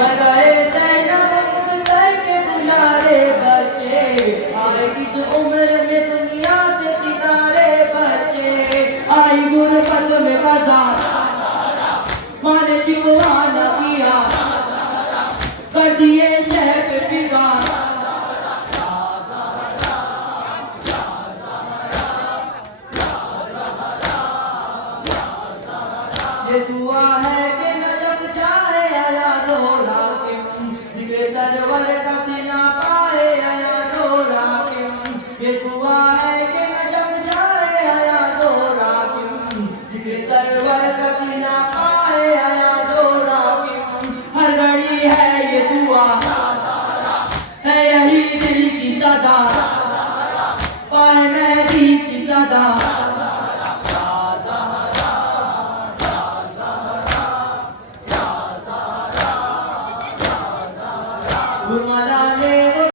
मगाए ज़ैनब करके बुला रे बच्चे, आए किस उम्र में दुनिया से सितारे बच्चे, आई गुरबत में कज़ा माने चिकवा न किया, कर दिए शहर पे दीवार। ये दुआ है कि नजफ जाए आया दोरा के मन, जिक्र सरवर का सीना पाए आया दोरा के मन। ये दुआ है कि नजफ जाए आया दोरा के मन, जिक्र सरवर का सीना पाए आया दोरा के मन। हर घड़ी है ये दुआ, है यही दिल की सदा, पाए मेहदी की सदा। गुरमाला ने